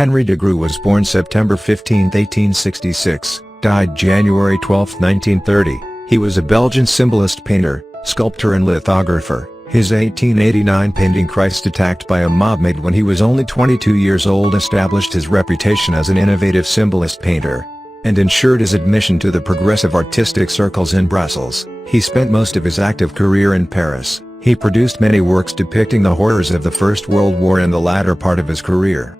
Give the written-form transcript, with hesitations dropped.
Henry de Groux was born September 15, 1866, died January 12, 1930. He was a Belgian symbolist painter, sculptor and lithographer. His 1889 painting Christ attacked by a mob made when he was only 22 years old established his reputation as an innovative symbolist painter, and ensured his admission to the progressive artistic circles in Brussels. He spent most of his active career in Paris. He produced many works depicting the horrors of the First World War in the latter part of his career.